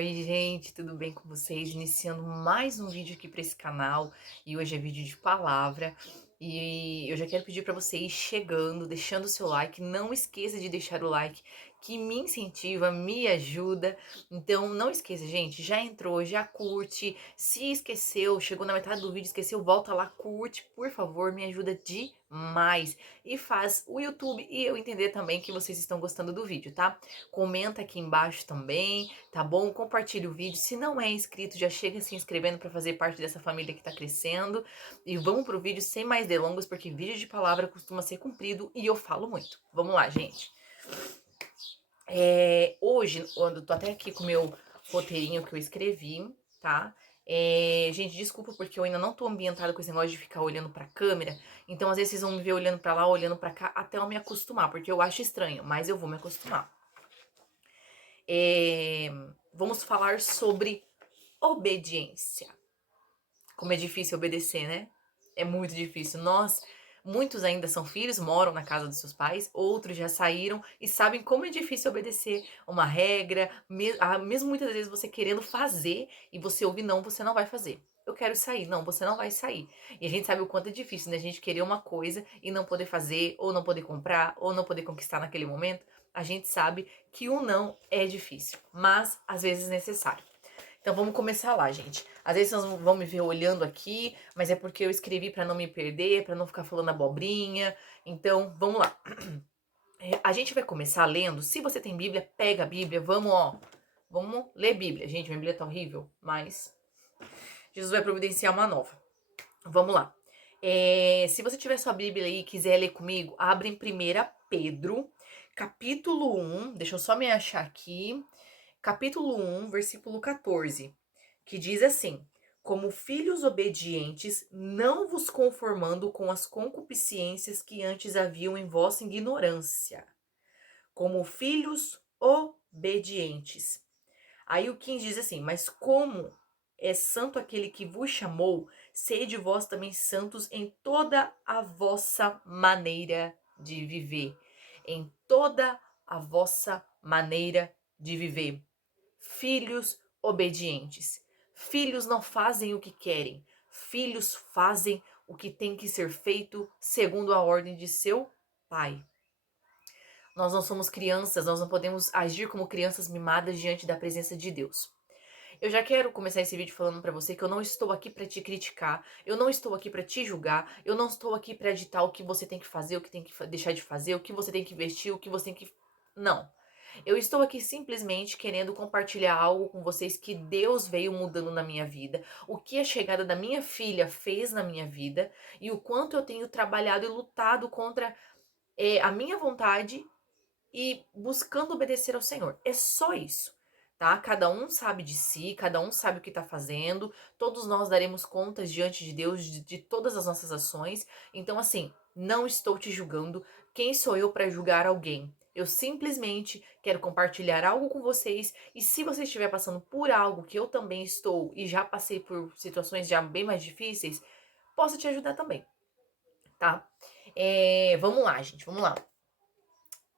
Oi, gente, tudo bem com vocês? Iniciando mais um vídeo aqui para esse canal e hoje é vídeo de palavra. E eu já quero pedir para você ir chegando, deixando o seu like. Não esqueça de deixar o like, que me incentiva, me ajuda. Então, não esqueça, gente, já entrou, já curte. Se esqueceu, chegou na metade do vídeo, esqueceu, volta lá, curte, por favor, me ajuda demais. E faz o YouTube e eu entender também que vocês estão gostando do vídeo, tá? Comenta aqui embaixo também, tá bom? Compartilhe o vídeo. Se não é inscrito, já chega se inscrevendo para fazer parte dessa família que tá crescendo. E vamos pro vídeo sem mais delongas, porque vídeo de palavra costuma ser comprido e eu falo muito. Vamos lá, gente. Hoje, eu tô até aqui com o meu roteirinho que eu escrevi, tá? Gente, desculpa porque eu ainda não tô ambientada com esse negócio de ficar olhando pra câmera. Então, às vezes, vocês vão me ver olhando pra lá, olhando pra cá, até eu me acostumar, porque eu acho estranho, mas eu vou me acostumar. É, Vamos falar sobre obediência. Como é difícil obedecer, né? É muito difícil. Muitos ainda são filhos, moram na casa dos seus pais, outros já saíram e sabem como é difícil obedecer uma regra, mesmo muitas vezes você querendo fazer e você ouve não, você não vai fazer. Eu quero sair, não, você não vai sair. E a gente sabe o quanto é difícil, né? A gente querer uma coisa e não poder fazer, ou não poder comprar, ou não poder conquistar naquele momento. A gente sabe que o não é difícil, mas às vezes é necessário. Então vamos começar lá, gente. Às vezes vocês vão me ver olhando aqui, mas é porque eu escrevi para não me perder, para não ficar falando abobrinha. Então, vamos lá. A gente vai começar lendo. Se você tem Bíblia, pega a Bíblia. Vamos ler Bíblia. Gente, minha Bíblia tá horrível, mas Jesus vai providenciar uma nova. Vamos lá. Se você tiver sua Bíblia aí e quiser ler comigo, abre em 1 Pedro, capítulo 1. Deixa eu só me achar aqui. Capítulo 1, versículo 14, que diz assim: Como filhos obedientes, não vos conformando com as concupiscências que antes haviam em vossa ignorância. Como filhos obedientes. Aí o 15 diz assim: Mas como é santo aquele que vos chamou, sede vós também santos em toda a vossa maneira de viver. Em toda a vossa maneira de viver. Filhos obedientes. Filhos não fazem o que querem. Filhos fazem o que tem que ser feito segundo a ordem de seu pai. Nós não somos crianças, nós não podemos agir como crianças mimadas diante da presença de Deus. Eu já quero começar esse vídeo falando pra você que eu não estou aqui pra te criticar, eu não estou aqui pra te julgar, eu não estou aqui pra ditar o que você tem que fazer, o que tem que deixar de fazer, o que você tem que vestir, o que você tem que... Não. Eu estou aqui simplesmente querendo compartilhar algo com vocês que Deus veio mudando na minha vida, o que a chegada da minha filha fez na minha vida e o quanto eu tenho trabalhado e lutado contra a minha vontade e buscando obedecer ao Senhor. É só isso, tá? Cada um sabe de si, cada um sabe o que tá fazendo, todos nós daremos contas diante de Deus de todas as nossas ações. Então, assim, não estou te julgando. Quem sou eu para julgar alguém? Eu simplesmente quero compartilhar algo com vocês e se você estiver passando por algo que eu também estou e já passei por situações já bem mais difíceis, posso te ajudar também, tá? Vamos lá, gente, vamos lá.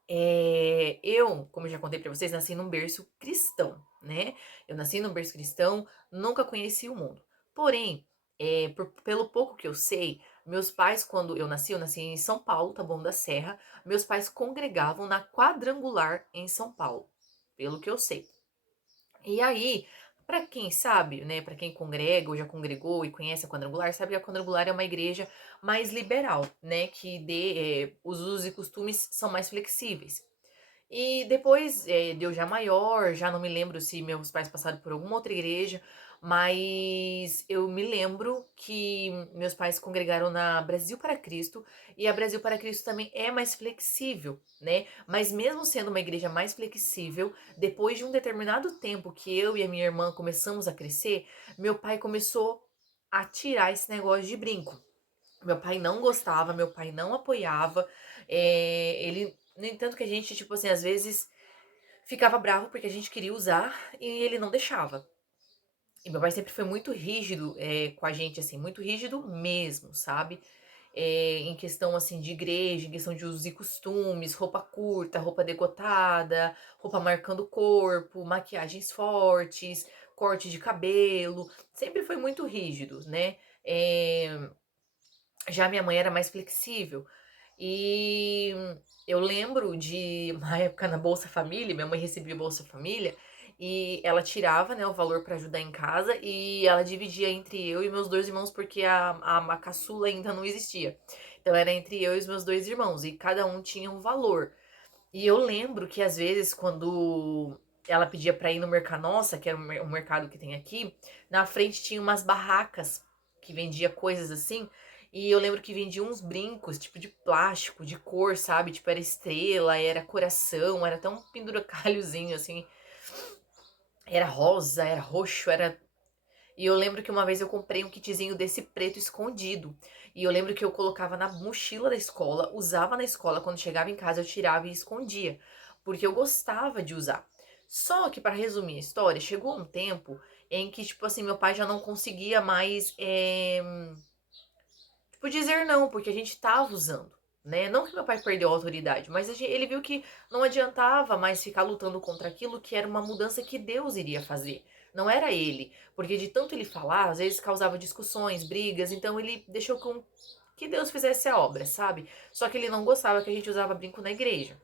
Eu, como eu já contei pra vocês, nasci num berço cristão, né? Eu nasci num berço cristão, nunca conheci o mundo. Porém, pelo pouco que eu sei, meus pais, quando eu nasci em São Paulo, Taboão da Serra, meus pais congregavam na Quadrangular em São Paulo, pelo que eu sei. E aí, para quem sabe, né, para quem congrega ou já congregou e conhece a Quadrangular, sabe que a Quadrangular é uma igreja mais liberal, né, que os usos e costumes são mais flexíveis. E depois, deu já maior, já não me lembro se meus pais passaram por alguma outra igreja, mas eu me lembro que meus pais congregaram na Brasil para Cristo, e a Brasil para Cristo também é mais flexível, né? Mas mesmo sendo uma igreja mais flexível, depois de um determinado tempo que eu e a minha irmã começamos a crescer, meu pai começou a tirar esse negócio de brinco. Meu pai não gostava, meu pai não apoiava, ele no entanto que a gente, tipo assim, às vezes ficava bravo porque a gente queria usar e ele não deixava. E meu pai sempre foi muito rígido com a gente, assim, muito rígido mesmo, sabe? em questão assim de igreja, em questão de usos e costumes, roupa curta, roupa decotada, roupa marcando o corpo, maquiagens fortes, corte de cabelo, sempre foi muito rígido, né? Eh, já minha mãe era mais flexível. E eu lembro de uma época na Bolsa Família, minha mãe recebia Bolsa Família, e ela tirava, né, o valor para ajudar em casa e ela dividia entre eu e meus dois irmãos, porque a caçula ainda não existia. Então era entre eu e os meus dois irmãos, e cada um tinha um valor. E eu lembro que às vezes, quando ela pedia pra ir no Mercanossa, que era um mercado que tem aqui, na frente tinha umas barracas que vendia coisas assim. E eu lembro que vendia uns brincos, tipo de plástico, de cor, sabe? Tipo, era estrela, era coração, era tão penduracalhozinho assim. Era rosa, era roxo, era. E eu lembro que uma vez eu comprei um kitzinho desse preto escondido. E eu lembro que eu colocava na mochila da escola, usava na escola, quando chegava em casa eu tirava e escondia, porque eu gostava de usar. Só que, para resumir a história, chegou um tempo em que, tipo assim, meu pai já não conseguia mais, tipo, dizer não, porque a gente tava usando, né? Não que meu pai perdeu a autoridade, mas ele viu que não adiantava mais ficar lutando contra aquilo que era uma mudança que Deus iria fazer. Não era ele, porque de tanto ele falar, às vezes causava discussões, brigas, então ele deixou com que Deus fizesse a obra, sabe? Só que ele não gostava que a gente usava brinco na igreja.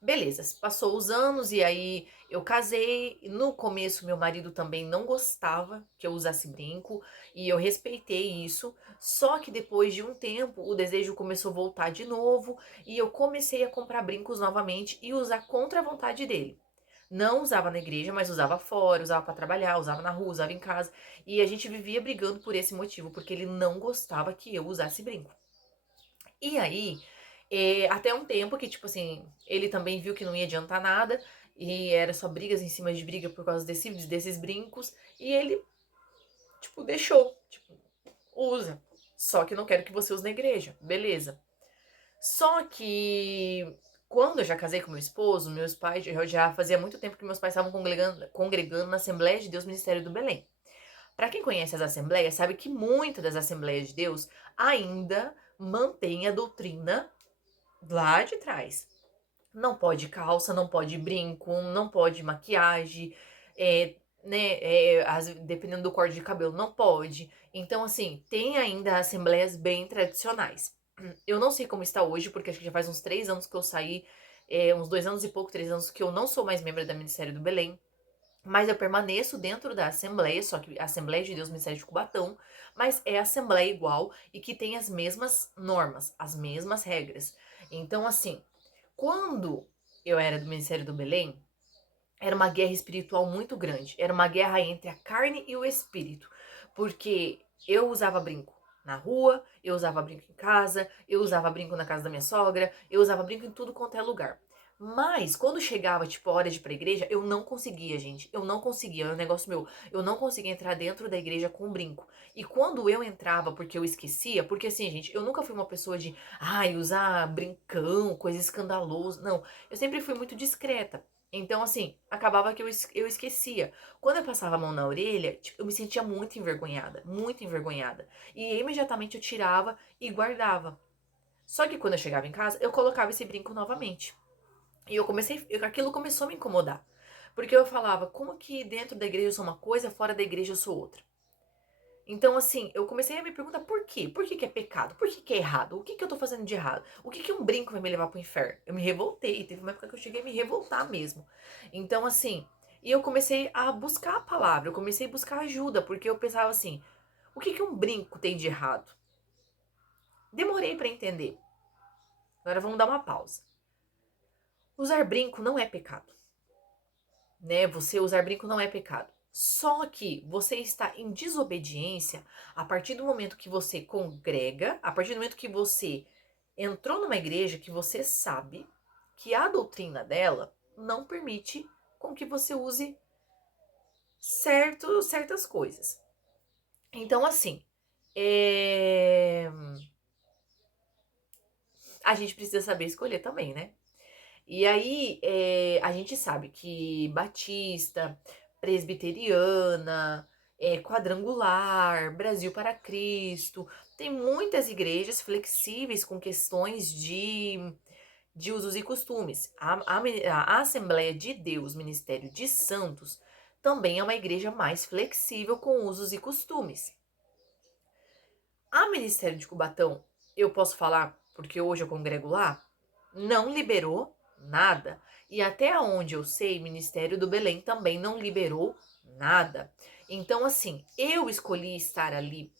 Beleza, passou os anos e aí eu casei. No começo, meu marido também não gostava que eu usasse brinco e eu respeitei isso. Só que depois de um tempo, o desejo começou a voltar de novo e eu comecei a comprar brincos novamente e usar contra a vontade dele. Não usava na igreja, mas usava fora, usava para trabalhar, usava na rua, usava em casa. E a gente vivia brigando por esse motivo, porque ele não gostava que eu usasse brinco. E aí, até um tempo que, tipo assim, ele também viu que não ia adiantar nada, e era só brigas em cima de briga por causa desses brincos, e ele, tipo, deixou. Tipo, usa. Só que eu não quero que você use na igreja. Beleza. Só que quando eu já casei com meu esposo, meus pais, eu já fazia muito tempo que meus pais estavam congregando na Assembleia de Deus Ministério do Belém. Pra quem conhece as assembleias, sabe que muitas das Assembleias de Deus ainda mantêm a doutrina lá de trás. Não pode calça, não pode brinco, não pode maquiagem, né, dependendo do corte de cabelo, não pode. Então, assim, tem ainda assembleias bem tradicionais. Eu não sei como está hoje, porque acho que já faz uns 3 anos que eu saí, uns 2 anos e pouco, 3 anos que eu não sou mais membro da Ministério do Belém. Mas eu permaneço dentro da Assembleia, só que a Assembleia de Deus Ministério de Cubatão, mas é Assembleia igual e que tem as mesmas normas, as mesmas regras. Então, assim, quando eu era do Ministério do Belém, era uma guerra espiritual muito grande. Era uma guerra entre a carne e o espírito. Porque eu usava brinco na rua, eu usava brinco em casa, eu usava brinco na casa da minha sogra, eu usava brinco em tudo quanto é lugar. Mas quando chegava, tipo, a hora de ir pra igreja, eu não conseguia, gente. Eu não conseguia, era um negócio meu. Eu não conseguia entrar dentro da igreja com brinco. E quando eu entrava, porque eu esquecia, porque assim, gente, eu nunca fui uma pessoa de, ai, usar brincão, coisa escandalosa. Não, eu sempre fui muito discreta. Então, assim, acabava que eu esquecia. Quando eu passava a mão na orelha, tipo, eu me sentia muito envergonhada, muito envergonhada. E imediatamente eu tirava e guardava. Só que quando eu chegava em casa, eu colocava esse brinco novamente. E aquilo começou a me incomodar. Porque eu falava, como que dentro da igreja eu sou uma coisa, fora da igreja eu sou outra? Então, assim, eu comecei a me perguntar por quê? Por que que é pecado? Por que que é errado? O que que eu tô fazendo de errado? O que que um brinco vai me levar pro inferno? Eu me revoltei. Teve uma época que eu cheguei a me revoltar mesmo. Então, assim, e eu comecei a buscar a palavra, eu comecei a buscar ajuda, porque eu pensava assim, o que que um brinco tem de errado? Demorei pra entender. Agora vamos dar uma pausa. Usar brinco não é pecado, né? Você usar brinco não é pecado. Só que você está em desobediência a partir do momento que você congrega, a partir do momento que você entrou numa igreja que você sabe que a doutrina dela não permite com que você use certas coisas. Então, assim, a gente precisa saber escolher também, né? E aí, a gente sabe que batista, presbiteriana, Quadrangular, Brasil para Cristo. Tem muitas igrejas flexíveis com questões de usos e costumes. A Assembleia de Deus, Ministério de Santos, também é uma igreja mais flexível com usos e costumes. A Ministério de Cubatão, eu posso falar, porque hoje eu congrego lá, não liberou nada. E até onde eu sei, Ministério do Belém também não liberou nada. Então, assim, eu escolhi estar ali.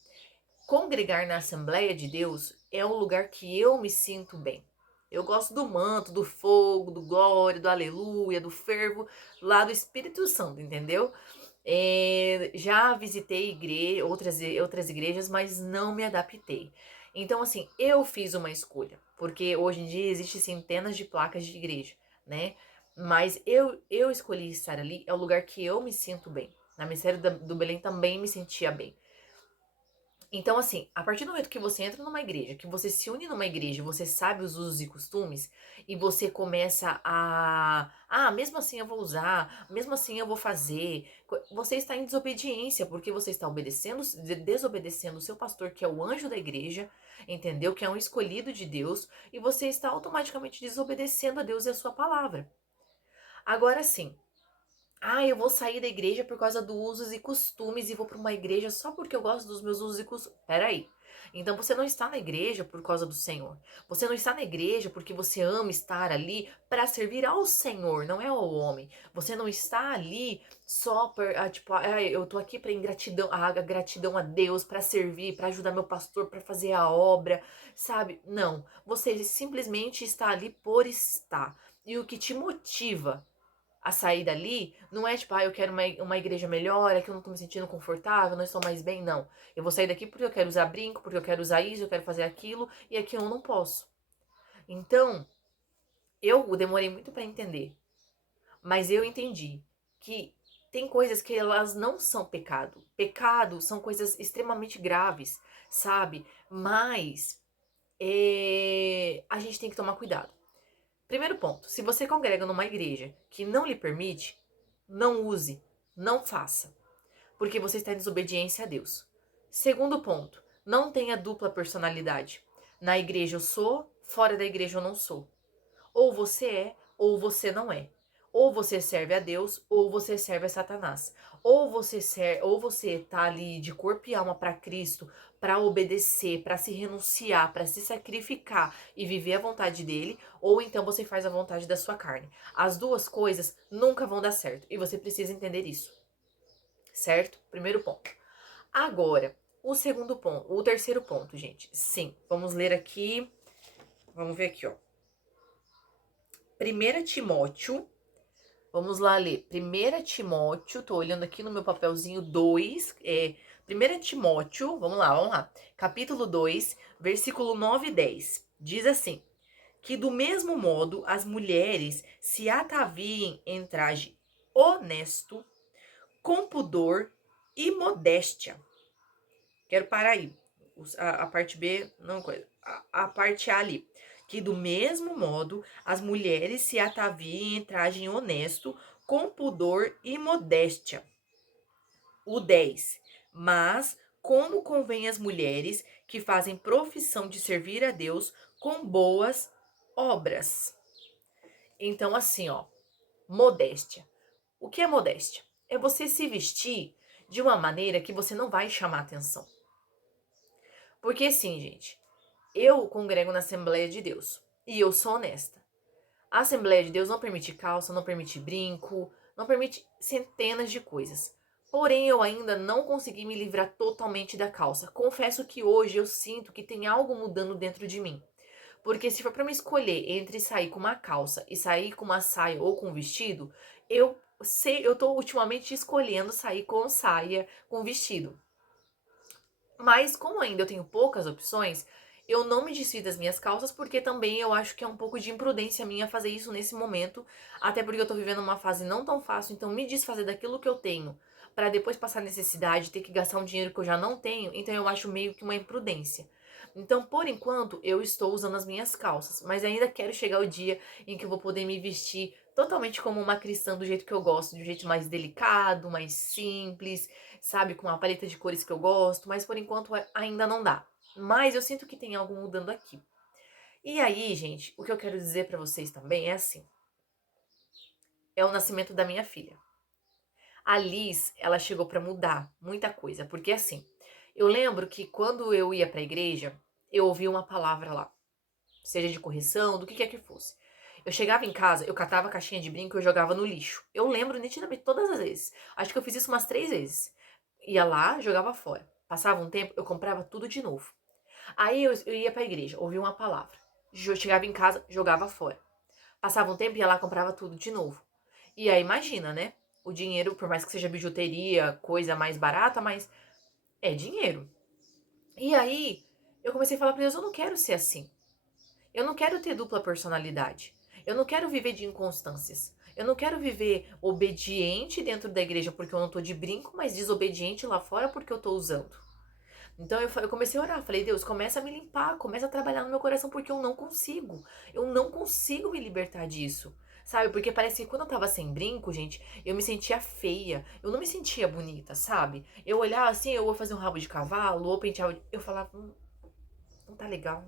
Congregar na Assembleia de Deus é um lugar que eu me sinto bem. Eu gosto do manto, do fogo, do glória, do aleluia, do fervo, lá do Espírito Santo, entendeu? Já visitei outras igrejas, mas não me adaptei. Então, assim, eu fiz uma escolha, porque hoje em dia existem centenas de placas de igreja, né? Mas eu escolhi estar ali, é o lugar que eu me sinto bem. Na Ministério do Belém também me sentia bem. Então, assim, a partir do momento que você entra numa igreja, que você se une numa igreja, você sabe os usos e costumes, e você começa a. Ah, mesmo assim eu vou usar, mesmo assim eu vou fazer. Você está em desobediência, porque você está desobedecendo o seu pastor, que é o anjo da igreja, entendeu? Que é um escolhido de Deus, e você está automaticamente desobedecendo a Deus e a sua palavra. Agora sim. Ah, eu vou sair da igreja por causa dos usos e costumes e vou para uma igreja só porque eu gosto dos meus usos e costumes. Peraí. Então você não está na igreja por causa do Senhor. Você não está na igreja porque você ama estar ali para servir ao Senhor, não é ao homem. Você não está ali só eu tô aqui para ingratidão, a gratidão a Deus, para servir, para ajudar meu pastor, para fazer a obra, sabe? Não. Você simplesmente está ali por estar. E o que te motiva a sair dali não é tipo, eu quero uma igreja melhor, é que eu não tô me sentindo confortável, não estou mais bem, não. Eu vou sair daqui porque eu quero usar brinco, porque eu quero usar isso, eu quero fazer aquilo, e aqui eu não posso. Então, eu demorei muito para entender, mas eu entendi que tem coisas que elas não são pecado. Pecado são coisas extremamente graves, sabe? Mas a gente tem que tomar cuidado. Primeiro ponto, se você congrega numa igreja que não lhe permite, não use, não faça, porque você está em desobediência a Deus. Segundo ponto, não tenha dupla personalidade. Na igreja eu sou, fora da igreja eu não sou. Ou você é, ou você não é. Ou você serve a Deus, ou você serve a Satanás. Ou você tá ali de corpo e alma para Cristo, para obedecer, para se renunciar, para se sacrificar e viver a vontade dele, ou então você faz a vontade da sua carne. As duas coisas nunca vão dar certo e você precisa entender isso. Certo? Primeiro ponto. Agora, o terceiro ponto, gente. Sim, vamos ler aqui. Vamos ver aqui, ó. 1 Timóteo, vamos lá ler. 1 Timóteo, tô olhando aqui no meu papelzinho 2, 1 Timóteo, vamos lá. Capítulo 2, versículo 9 e 10. Diz assim: que do mesmo modo as mulheres se ataviem em traje honesto, com pudor e modéstia. Quero parar aí. A parte B, não coisa. A parte A ali. Que do mesmo modo as mulheres se ataviem em traje honesto, com pudor e modéstia. O 10. Mas como convém às mulheres que fazem profissão de servir a Deus com boas obras. Então, assim, ó, modéstia. O que é modéstia? É você se vestir de uma maneira que você não vai chamar atenção. Porque assim, gente, eu congrego na Assembleia de Deus e eu sou honesta. A Assembleia de Deus não permite calça, não permite brinco, não permite centenas de coisas. Porém, eu ainda não consegui me livrar totalmente da calça. Confesso que hoje eu sinto que tem algo mudando dentro de mim. Porque se for para me escolher entre sair com uma calça e sair com uma saia ou com um vestido, eu tô ultimamente escolhendo sair com saia, com vestido. Mas como ainda eu tenho poucas opções, eu não me desfiz das minhas calças porque também eu acho que é um pouco de imprudência minha fazer isso nesse momento, até porque eu tô vivendo uma fase não tão fácil, então me desfazer daquilo que eu tenho para depois passar necessidade, ter que gastar um dinheiro que eu já não tenho, então eu acho meio que uma imprudência. Então, por enquanto, eu estou usando as minhas calças, mas ainda quero chegar o dia em que eu vou poder me vestir totalmente como uma cristã do jeito que eu gosto, de um jeito mais delicado, mais simples, sabe? Com uma paleta de cores que eu gosto, mas por enquanto ainda não dá. Mas eu sinto que tem algo mudando aqui. E aí, gente, o que eu quero dizer pra vocês também é assim: é o nascimento da minha filha. A Liz, ela chegou pra mudar muita coisa, porque assim, eu lembro que quando eu ia pra igreja, eu ouvia uma palavra lá, seja de correção, do que quer que fosse. Eu chegava em casa, eu catava a caixinha de brinco e eu jogava no lixo. Eu lembro nitidamente todas as vezes. Acho que eu fiz isso umas 3 vezes. Ia lá, jogava fora. Passava um tempo, eu comprava tudo de novo. Aí eu ia pra igreja, ouvia uma palavra. Chegava em casa, jogava fora. Passava um tempo, ia lá, comprava tudo de novo. E aí imagina, né? O dinheiro, por mais que seja bijuteria, coisa mais barata, mas é dinheiro. E aí eu comecei a falar pra Deus, eu não quero ser assim. Eu não quero ter dupla personalidade. Eu não quero viver de inconstâncias. Eu não quero viver obediente dentro da igreja porque eu não tô de brinco, mas desobediente lá fora porque eu tô usando. Então eu comecei a orar, falei, Deus, começa a me limpar, começa a trabalhar no meu coração porque eu não consigo. Eu não consigo me libertar disso. Sabe? Porque parece que quando eu tava sem brinco, gente, eu me sentia feia. Eu não me sentia bonita, sabe? Eu olhava assim, eu vou fazer um rabo de cavalo, ou pentear. Eu falava, não tá legal,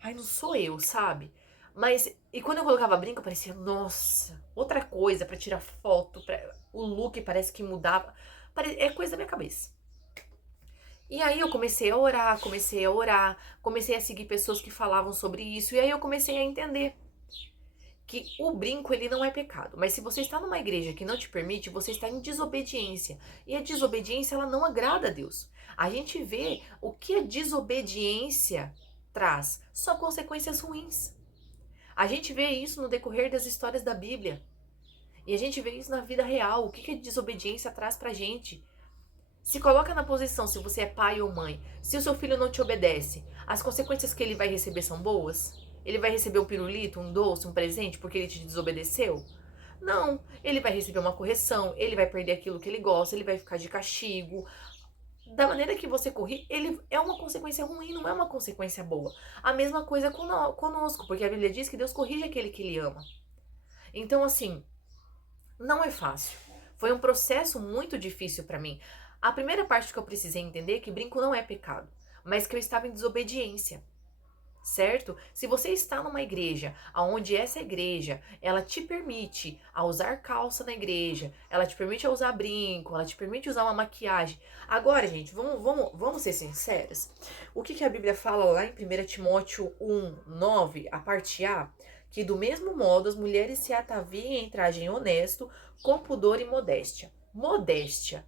ai, não sou eu, sabe? Mas, e quando eu colocava brinco, parecia, nossa, outra coisa pra tirar foto, o look parece que mudava. É coisa da minha cabeça. E aí eu comecei a orar, comecei a seguir pessoas que falavam sobre isso, e aí eu comecei a entender que o brinco ele não é pecado, mas se você está numa igreja que não te permite, você está em desobediência. E a desobediência ela não agrada a Deus. A gente vê o que a desobediência traz, só consequências ruins. A gente vê isso no decorrer das histórias da Bíblia. E a gente vê isso na vida real. O que a desobediência traz pra gente? Se coloca na posição, se você é pai ou mãe, se o seu filho não te obedece, as consequências que ele vai receber são boas? Ele vai receber um pirulito, um doce, um presente porque ele te desobedeceu? Não, ele vai receber uma correção, ele vai perder aquilo que ele gosta, ele vai ficar de castigo. Da maneira que você corri, ele é uma consequência ruim, não é uma consequência boa. A mesma coisa conosco, porque a Bíblia diz que Deus corrige aquele que ele ama. Então, assim, não é fácil. Foi um processo muito difícil pra mim. A primeira parte que eu precisei entender é que brinco não é pecado, mas que eu estava em desobediência, certo? Se você está numa igreja, onde essa igreja, ela te permite a usar calça na igreja, ela te permite a usar brinco, ela te permite usar uma maquiagem. Agora, gente, vamos ser sinceras. O que a Bíblia fala lá em 1 Timóteo 1:9, a parte A? Que do mesmo modo as mulheres se ataviem em trajem honesto, com pudor e modéstia. Modéstia.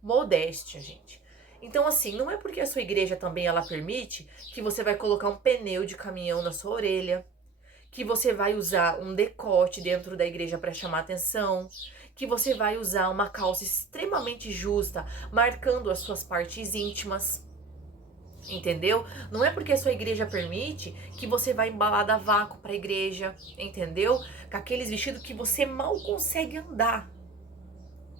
Modéstia, gente. Então, assim, não é porque a sua igreja também ela permite que você vai colocar um pneu de caminhão na sua orelha, que você vai usar um decote dentro da igreja para chamar atenção, que você vai usar uma calça extremamente justa, marcando as suas partes íntimas. Entendeu? Não é porque a sua igreja permite que você vai embalada a vácuo para a igreja, entendeu? Com aqueles vestidos que você mal consegue andar,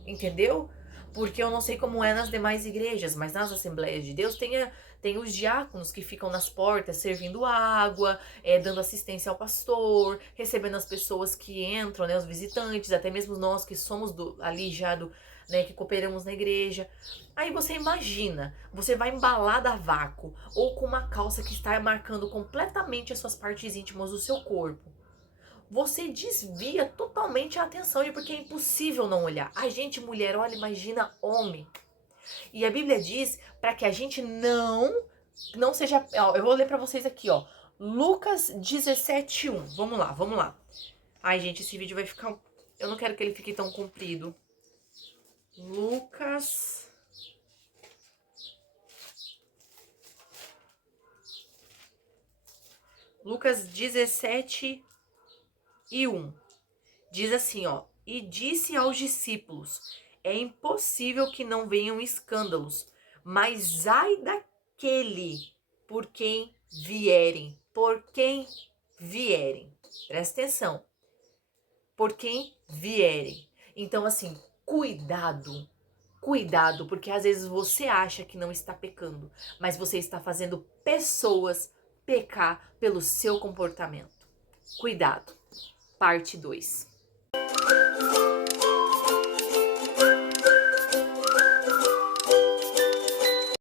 entendeu? Porque eu não sei como é nas demais igrejas, mas nas Assembleias de Deus tem os diáconos que ficam nas portas servindo água, dando assistência ao pastor, recebendo as pessoas que entram, né, os visitantes, até mesmo nós que somos ali já né, que cooperamos na igreja. Aí você imagina, você vai embalada a vácuo ou com uma calça que está marcando completamente as suas partes íntimas do seu corpo. Você desvia totalmente a atenção, e porque é impossível não olhar. A gente, mulher, olha, imagina homem. E a Bíblia diz para que a gente não seja, ó, eu vou ler para vocês aqui, ó. Lucas 17:1. Vamos lá, vamos lá. Ai, gente, esse vídeo vai ficar, eu não quero que ele fique tão comprido. Lucas 17:1. Diz assim, ó: "E disse aos discípulos: é impossível que não venham escândalos, mas ai daquele por quem vierem. Presta atenção. Por quem vierem. Então, assim, cuidado, porque às vezes você acha que não está pecando, mas você está fazendo pessoas pecar pelo seu comportamento. Cuidado. parte 2.